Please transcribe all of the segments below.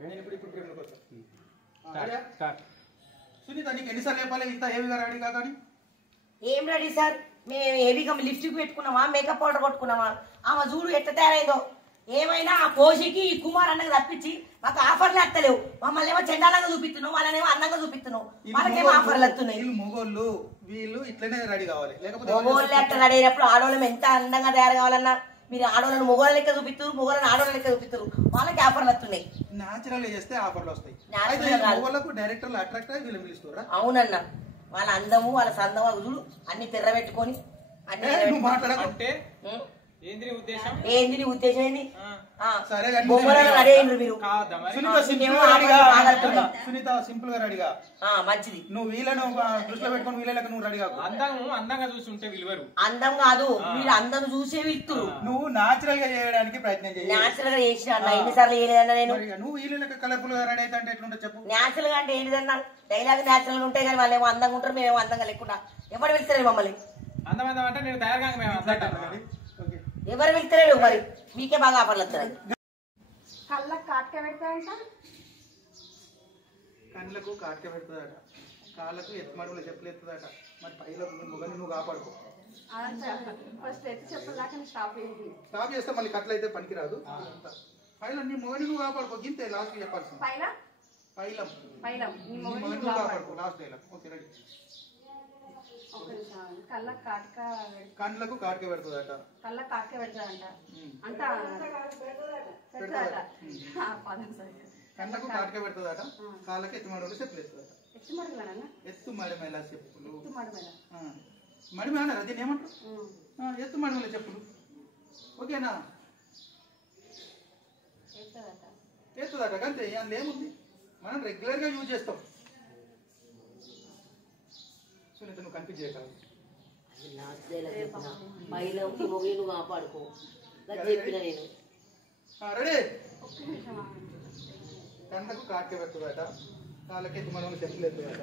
నేను ఇప్పుడు ప్రేమలోకి వచ్చాను. సునీత నీకు ఎన్నిసార్లు చెప్పాలి ఇంత హెవీగా రెడీ కాదని? ఏం రెడీ సార్? మేము హెవీగా లిప్స్టిక్ పెట్టుకున్నామా, మేకప్ పౌడర్ కొట్టుకున్నామా? ఆమె చూడు ఎట్ట తయారైందో. ఏమైనా ఆ కోశికి ఈ కుమార్ అన్నది తప్పించి మాకు ఆఫర్లు వస్తలేవు. మమ్మల్ని ఏమో చండాలంగా చూపిస్తున్నావు, వాళ్ళనేమో అందంగా చూపిస్తున్నావు. వాళ్ళకేమో ఆఫర్లు వస్తున్నాయి. మొగోళ్ళు వీళ్ళు ఇట్లనే రెడీ కావాలి. లేకపోతే మొగోళ్ళు ఎట్ట రెడీ అయినప్పుడు ఆడవాళ్ళం ఎంత అందంగా తయారు కావాలన్నా మీరు ఆడవాళ్ళని మొగోళ్ళ లెక్క చూపిస్తారు, మొగోళ్ళని ఆడవాళ్ళ లెక్క చూపిస్తారు. వాళ్ళకి ఆఫర్లు వస్తున్నాయి. న్యాచురల్ గా చేస్తే ఆఫర్లు వస్తాయి. డైరెక్టర్లు అట్రాక్ట్ అయ్యి వీళ్ళు పిలుస్తారా? అవునన్నా, వాళ్ళ అందము వాళ్ళ సందము చూడు అన్ని తెర్ర పెట్టుకొని అన్ని మాట్లాడకంటే ఏంది నీ ఉద్దేశం? ఏంది నీ ఉద్దేశం? ఏంది సునీత సింపుల్ గా రెడీగా మంచిది. నువ్వు వీళ్ళను దృష్టిలో పెట్టుకుని వీళ్ళకి నువ్వు రెడీగా అందంగా చూసి ఉంటే విలువరు. అందం కాదు, మీరు అందరూ చూసే విత్తురు. నువ్వు నాచురల్ గా చేయడానికి ప్రయత్నం చేయాలి. నాచురల్ గా చేసిన అన్న ఎన్నిసార్లు చేయలేదన్నా నేను. నువ్వు వీళ్ళకి కలర్ఫుల్ గా రెడీ అయితే ఎట్లుంటే చెప్పు. నాచురల్ గా అంటే ఏంటిదన్నా? డైలాగ్ నాచురల్ గా ఉంటాయి కానీ వాళ్ళు ఏమో అందంగా ఉంటారు, మేమేమో అందంగా లేకుండా. ఎవరు వెళ్తారు మమ్మల్ని? అందం అంటే నేను తయారుగా మేము ఎవరు వెళ్తలేరు, మరి మీకే బాగా ఆఫర్లు వస్తాయి. కళ్ళకు కాటక పెడతాయంట, కళ్ళకు కాటక పెడుతుందట, కాళ్ళకు ఎత్తుమడుగులు చెప్పులు ఎత్తుందట. మరి పైలో మొగని నువ్వు కాపాడుకో. ఫస్ట్ ఎత్తి చెప్పలేక స్టాప్ చేయండి. స్టాప్ చేస్తే మళ్ళీ కట్లు అయితే పనికిరాదు. పైలో నీ మొగని నువ్వు కాపాడుకో. గింతే లాస్ట్ చెప్పాల్సింది. పైలం పైలం నీ మొగని నువ్వు కాపాడుకో. Last dialogue. Okay ready. కళ్ళకు కాటక కళ్ళకు కాటక పెడుతుందట, కళ్ళకు కాటక పెడతాదంట అంట కళ్ళకు కాటక పెడుతుందట, కాళ్ళకి ఎత్తుమడుగులు చెప్పులు ఎత్తుందట. ఎత్తు మడిమేళ చెప్పులు. మడిమేళ దీన్ని ఏమంటారు? ఎత్తు మడిమేళ చెప్పులు. ఓకేనా? ఎత్తుదట అంతే. అందులో ఏముంది? మనం రెగ్యులర్ గా యూజ్ చేస్తాం. సునీత నువ్వు కన్ఫ్యూజ్ చేయగలవు. కాపాడుకో చెప్పిన నేను. రెడీ. కళ్ళకు కాటక పెడుతుందట, కాళ్ళకి ఎత్తు మడిమేళ చెప్పులు ఎత్తుందట.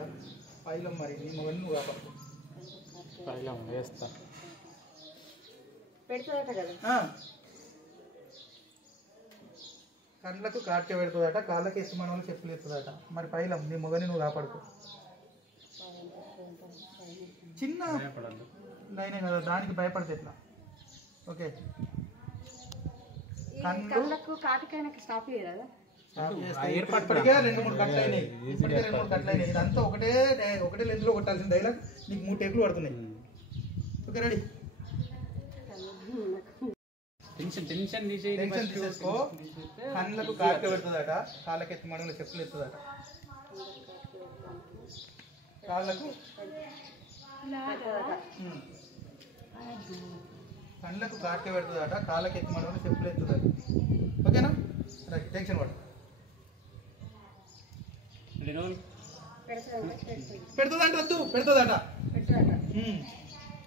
పైలం మరి నీ మొగని నువ్వు కాపాడుకో. పెడతాదట కదా. కళ్ళకు కాటక పెడుతుందట, కాళ్ళకి ఎత్తు మడిమేళ చెప్పులు ఎత్తుందట. మరి పైలం నీ మొగని నువ్వు కాపాడుకో. చిన్న లైనే కదా, దానికి భయపడితే ఎట్లా? ఓకే. కళ్ళకు కాటకైనా స్టాప్ చేయరా? ఇప్పటికే 2-3 కట్లు అయినాయి. ఇదంతా ఒకటే లెంత్ లో కొట్టాల్సిన డైలాగ్. నీకు 3 టేకులు పడుతున్నాయి. Okay ready. టెన్షన్ తీసేసుకో. కళ్ళకు కాటక పెడుతుందట, కాళ్ళకి ఎత్తు మడుగులు చెప్పులు ఎత్తుందట. కాళ్ళకు కళ్ళకు కాటక పెడుతుందట, కాళ్ళకి ఎత్తు మడుగులు చెప్పులు ఎత్తుందట. ఓకేనా? రైట్. టెన్షన్ పడు. పెడుతుందంట వద్దు, పెడుతుందట.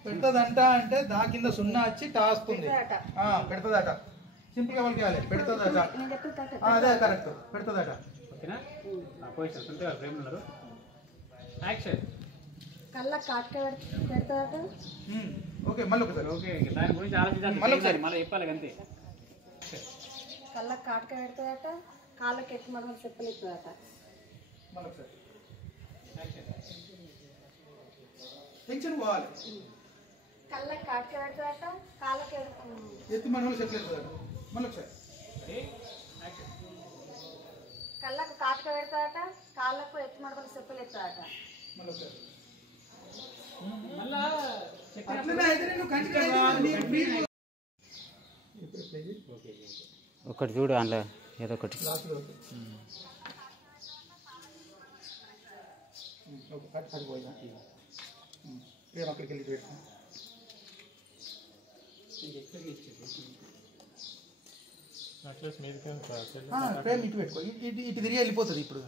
పెడుతుందంట అంటే దా కింద 0 వచ్చి టాస్తుంది. పెడుతుందట. సింపుల్ గా వాళ్ళకి ఇవ్వాలి. పెడుతుందట. అదే కరెక్ట్. పెడుతుందట. కళ్ళకు కాటక పెడతాదట. ఓకే మళ్ళీ ఒకసారి. ఓకే దాని గురించి ఆలోచించాలి. మళ్ళీ చెప్పాలి అంతే. కళ్ళకు కాటక పెడతాదట, కాళ్ళకి ఎత్తు మడుగులు చెప్పులు ఎత్తుందట. మళ్ళీ ఒకసారి. టెన్షన్ పోవాలి. కళ్ళకు కాటక పెడతాదట, కాళ్ళకి ఎత్తు మడుగులు చెప్పులు ఎత్తుందట. మళ్ళీ ఒకసారి. కళ్ళకు కాటక పెడతాదట, కాళ్ళకు ఎత్తు మడుగులు చెప్పులు ఎత్తుందట. మళ్ళీ ఒకసారి. ఒకటి చూడు అందులో ఏదో ఒకటి. అక్కడికి వెళ్ళి పెట్టాను. ప్రేమ్ ఇటు పెట్టుకో. ఇటు తిరిగి వెళ్ళిపోతుంది. ఇప్పుడు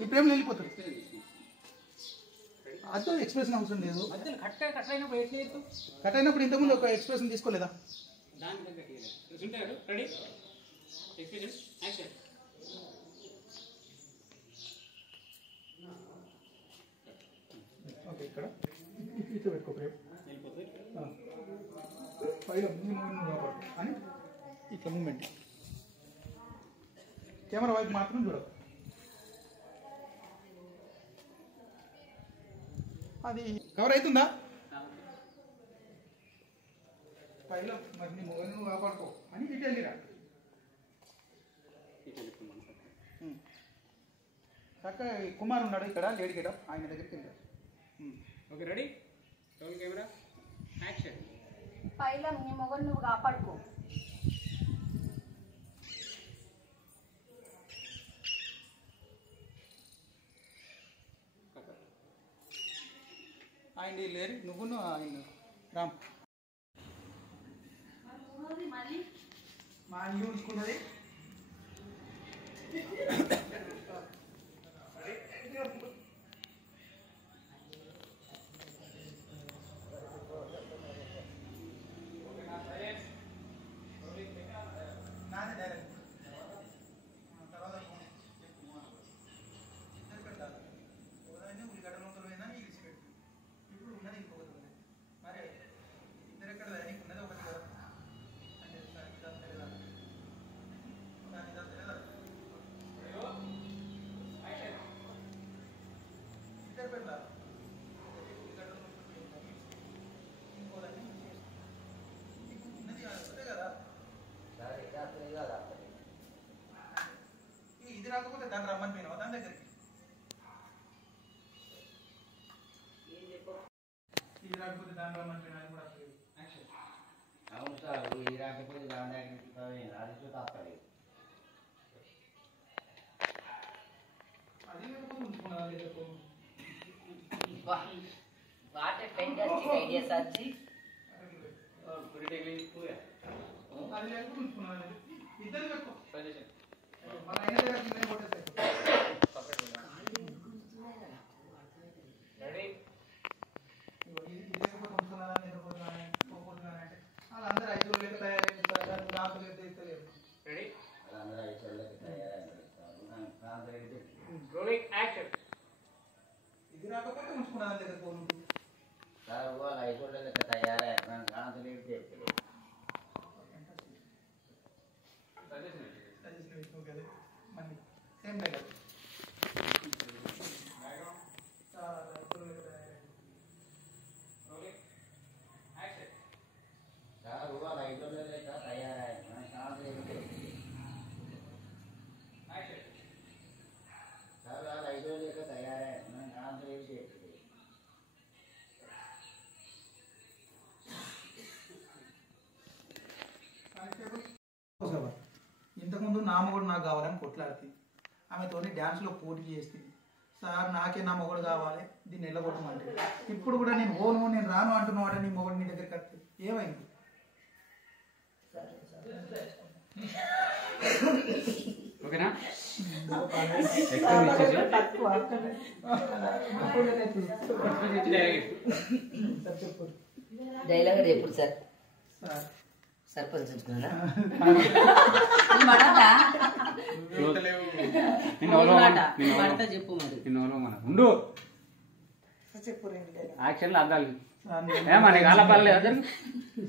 ఈ ప్రేమ్లో వెళ్ళిపోతుంది. అర్థం ఎక్స్ప్రెషన్ అవసరం లేదు. కట్ అయినప్పుడు ఇంతకుముందు ఒక ఎక్స్ప్రెషన్ తీసుకోలేదా? ఓకే ఇక్కడ ఇటు పెట్టుకో ప్రేమ్. పైన అని ఇట్లా మూమెంట్. కెమెరా వైపు మాత్రం చూడవు. అది కవర్ అవుతుందా? పైలో మరి నీ మొబైల్ నువ్వు కాపాడుకో అని ఇటు వెళ్ళిరా. చక్క కుమార్ ఉన్నాడు ఇక్కడ లేడీ గెటప్, ఆయన దగ్గరికి వెళ్ళారు. Okay ready roll camera action. పైలా నీ మొగలు నువ్వు కాపాడుకో. ఆయన లేరు, నువ్వును ఆయన రామ్ మా ఇల్లు ఉంచుకున్నది. నాదే డైరెక్ట్ తర్వాత ఉల్లిగడ్డ నూతలు పోయినా ఇడిచిపెట్టు. ఇప్పుడు ఉన్నది ఇంకొకటి ఉంది. మరి ఇద్దరు ఎక్కడ నీకు ఉన్నది ఒకటి కదా. అంటే ఇద్దరు పెట్టాలి. ఉల్లిగడ్డ నూతలు ఇంకోదాన్ని ఉన్నది ఒకటే కదా. ఇది రాకపోతే దాన్ని రమ్మని పోయినావా దాని దగ్గరికి? ఇది రాకపోతే దాన్ని రమ్మని పోయినా కూడా అవును సార్, ఇది రాకపోతే దాని దగ్గరికి అది చూస్తాడు. అది లేకపోతే ఉంచుకున్నా లేకపోతే What a fantastic idea, Sajji. Good technique పూయా అది లేకపోతే ఉంచుకున్నా ఇద్దరు పెట్టుకో. సజెషన్ మన అయిన దగ్గర నేను కొట్టేస్తాను. రెడీ ఇది లేకపోతే ఉంచుకున్నారా లేకపోతున్నానే పోతున్నానే అంటే వాళ్ళందరూ 5 రోజులు తయారైంది సార్, రాత్రులు ఎత్తలేరు. రెడీ అందరూ ఐశ్వర్యకి తయారైంది. Rolling action. ఇది రాకపోతే ఉంచుకున్నా దగ్గర పోను. సార్ వాళ్ళు ఐశ్వర్యకి తయారై కాంతలేదు చెప్పలేదు. మళ్ళీ సేమ్ డైలాగ్. సార్ వాళ్ళు ఐశ్వర్యకి తయారై కాంతలేదు చెప్పలేదు. సార్ వాళ్ళు ఐశ్వర్యకి తయారై కాంతలేదు చెప్పలేదు. ఇంతకుముందు నా మొగుడు నాకు కావాలని కొట్లాడుతుంది. ఆమెతోని డ్యాన్స్లో పోటీ చేస్తుంది. సార్ నాకే నా మొగుడు కావాలి, దీన్ని వెళ్ళగొట్టమంటే ఇప్పుడు కూడా నేను ఓను నేను రాను అంటున్నావాడ నీ మొగుడు నీ దగ్గరికి వస్తే ఏమైంది? ఓకేనా? డైలాగ్ రేపు సార్ సార్ సర్పంచ్ ఉంచుకున్నా చెప్పు మరి ఉండు చెప్పు యాక్షన్ అద్దాలి సార్ ఏమా నీకు అలా పర్లేదు అందరు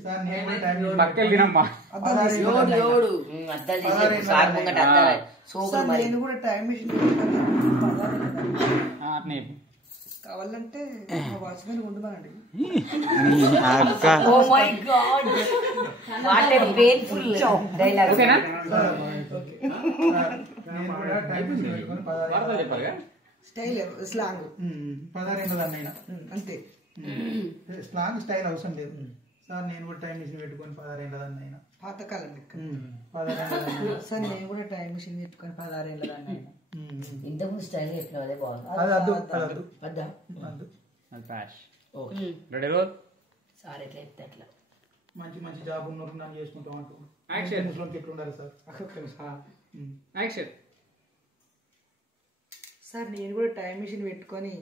సార్ నేను కూడా టైం పక్కకి తినమ్మా అద్దాలు తీసి సార్ ముంగట అద్దాలు సోకులు మరి నేను కూడా టైం మిషన్ అట్నే కావాలంటే మా వాచ్మెన్ ఉండమనండి. అక్క oh my God what a painful dialogue. ఓకేనా? నేను కూడా టైం పెట్టుకొని 16 చెప్పాలి స్టైల్ స్లాంగ్ 16 దాన్నైనా అంతే. స్లాంగ్ స్టైల్ అవసరం లేదు సార్. నేను కూడా టైం మిషన్ పెట్టుకొని 16 దాన్నైనా పాతకాలం లెక్క. 16 సార్ నేను కూడా టైం మిషన్ పెట్టుకొని 16 ఏళ్ళ దాన్ని అయినా. ఇంతకుముందు స్టైల్ చెప్పిన అదే బాగుంది. అది అద్దు అద్దు అద్దా అద్దు. ఫ్యాష్ ఓకే రెడీ రోల్ సార్ ఎట్లా చెప్తే అట్లా మంచి మంచి జాబ్ ఉన్నప్పుడు నన్ను చేసుకుంటాం అంటూ యాక్షన్. ముస్లింకి ఎట్లా ఉండాలి సార్? యాక్షన్. సార్ నేను కూడా టైం మిషన్ పెట్టుకొని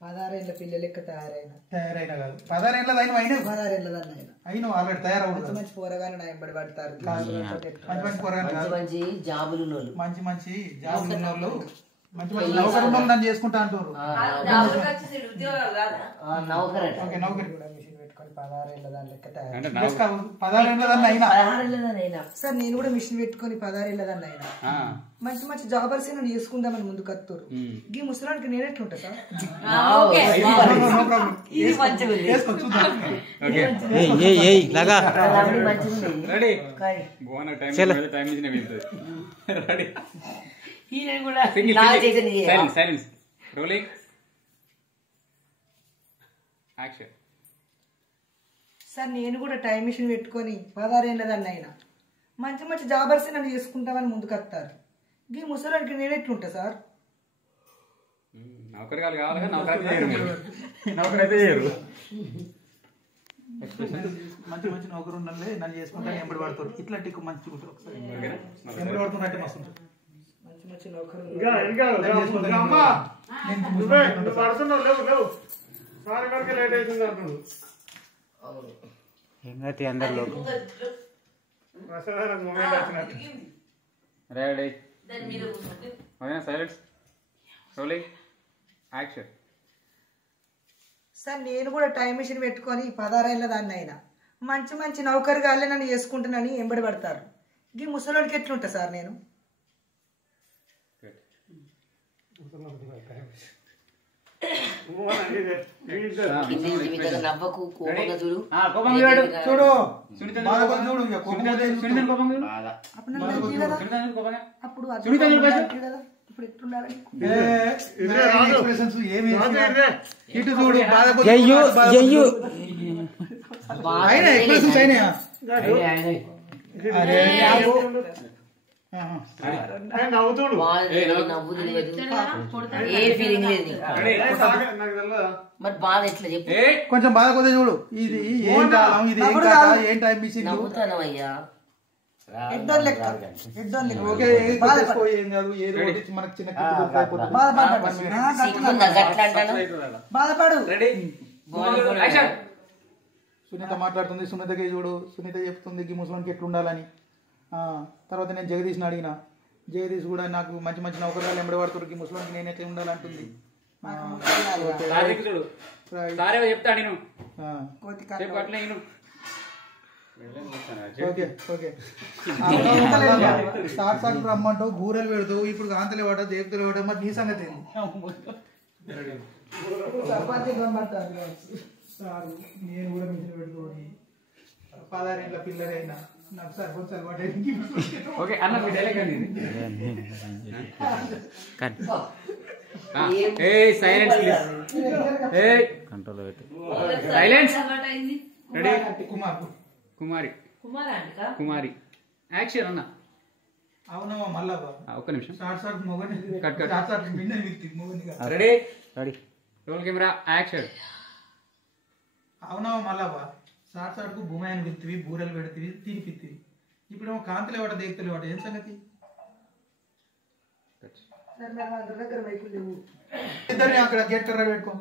16 ఏళ్ళ పిల్ల లెక్క తయారైనా. తయారైనా కాదు 16 అయినా 16 ఏళ్ళ దాన్ని అయినా. అయినా ఆల్రెడీ తయారవుడు మంచి మంచి పోరగానే నా ఎంబడి పడతారు. మంచి మంచి పోరగాళ్ళు మంచి కాదు, మంచి జాబులు ఉన్నోళ్ళు. మంచి మంచి జాబ్ ఉన్న వాళ్ళు మంచి మంచి నౌకరు ఉన్న వాళ్ళు నన్ను చేసుకుంటా అంటారు. నౌకరట ఓకే నౌకరి కూడా మిషన్ పెట్టుకొని కానీ 16 ఏళ్ళ దాని లెక్క తయారు అంటే 16 ఏళ్ళ దాన్ని అయినా 16 ఏళ్ళదనైనా. సార్ నేను కూడా మిషన్ పెట్టుకొని 16 ఏళ్ళ దాన్ని అయినా మంచి మంచి జాబర్స్ నన్ను చేసుకుందామని ముందు కత్తురు ఈ ముసలానికి నేను ఎట్లుంటా సార్ ఓకే. నో ప్రాబ్లం ఇది మంచిగా ఉంది. చేసుకో చూద్దాం. లగా లవ్లీ మంచిగా ఉంది. రెడీ కానీ గోన టైం టైం ఇచ్చిన వెళ్తుంది రెడీ ఈయన కూడా నాకు చేసిన silence silence rolling action sir నేను కూడా టైం మిషన్ పెట్టుకొని 16 ఏళ్ళ దాన్ని అయినా మంచి మంచి జాబర్స్ నన్ను చేసుకుంటామని ముందు కత్తారు ఈ ముసలానికి నేను ఎట్లుంటా సార్ నౌకరికాలు కావాలిగా నౌకరైతే చేయరు మంచి మంచి నౌకరు ఉండాలి నన్ను చేసుకుంటాను ఎంబడి పడతారు ఇట్లా టిక్కు మంచి ఉంటారు ఒకసారి ఎంబడి పడుతున్నట్టే మస్తు ఉంటుంది మంచి మంచి నౌకరు ఏంగతి అందరిలో ready silence rolling action sir నేను కూడా టైం మిషన్ పెట్టుకొని 16 ఏళ్ళ దాన్ని అయినా మంచి మంచి నౌకరు గాళ్ళే నన్ను చేసుకుంటానని ఎంబడి పడతారు ఈ ముసలోడికి ఎట్లుంటా సార్ నేను నవ్వకు కోపంగా చూడు. చూడు బాధపడి చూడు ఇక కోపం పోతే అప్పుడు నన్ను నవ్వి కదా అప్పుడు అది కదా ఇప్పుడు ఎట్లుండాలని ఎక్స్ప్రెషన్స్ ఏమి ఇటు చూడు బాధపడి అయినా ఎక్స్ప్రెషన్స్ అయినాయా అరే ఏ ఫీలింగ్ లేదు మరి బాధ ఎట్లా చెప్పు. కొంచెం బాధ కొద్దిగా చూడు ఇది ఏం కాలం ఇది ఏం కాదా ఏం టైం మిషన్ నవ్వుతానవయ్యా. ఎడ్డోన్ లెక్క ఎడ్డోన్ లెక్క ఓకే ఏం కాదు ఏదో ఒకటి మనకు చిన్న కిట్టు అయిపోతుంది సిగ్గుందా గట్ల అంటాను. బాధపడు సునీత మాట్లాడుతుంది సునీతకి చూడు సునీత చెప్తుంది ఈ ముసలానికి ఎట్లా ఉండాలని తర్వాత నేను జగదీష్ని అడిగిన జగదీష్ కూడా నాకు మంచి మంచి నౌకరాలు ఎంబడి పడుతున్నారు ఈ ముసలానికి నేను ఎట్లా ఉండాలంటుంది చెప్తా నేను ఓకే ఓకే సార్ సార్ రమ్మంటావు బూరెలు పెడతావు ఇప్పుడు కాంతలే వాట దేవతలు వాట మరి నీ సంగతి ఏంది సార్ నేను కూడా మిషన్ పెట్టుకోని 16 ఏళ్ళ పిల్లలైనా నాకు సరిపోతే అలవాటు ఓకే అన్న మీ డైలాగ్ అండి సైలెన్స్ ప్లీజ్ కంట్రోల్ పెట్టి silence ready Kumar Kumari action అన్న అవునమ్మా మళ్ళా ఒక్క నిమిషం షార్ట్ షార్ట్ మొగని కట్ కట్ షార్ట్ షార్ట్ మిన్నని వ్యక్తి మొగని ready ready roll camera action అవునమ్మా మళ్ళా షార్ట్ షార్ట్ కు భూమాయని విత్తివి బూరెలు పెడతీవి తినిపిత్తివి ఇప్పుడు కాంతలే వాట దేవతలే వాట ఏం సంగతి ఇద్దరిని అక్కడ గేట్ కర్ర పెట్టుకో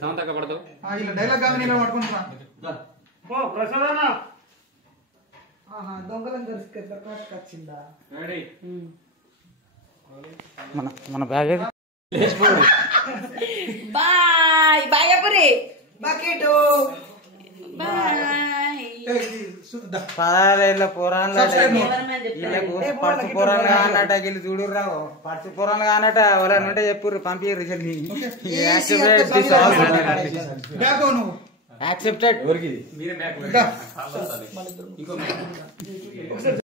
సౌండ్ తగ్గ పడతావు ఇలా డైలాగ్ కాదు నేను పట్టుకుంటున్నా దొంగలను దొరికి ప్రకాష్ వచ్చిందా రెడీ మన బ్యాగ్ బాయ్ బాయ్ అప్పురి బకెట్ బాయ్. 16 ఏళ్ళ పోరాన్లు పడుచు పోరాన్లు కానట వీళ్ళు చూడు రావు పడుచు పోరాన్లు కానట ఎవరైనా ఉంటే చెప్పుర్రు పంపిర్రు యాక్సెప్టెడ్ మీరే బ్యాక్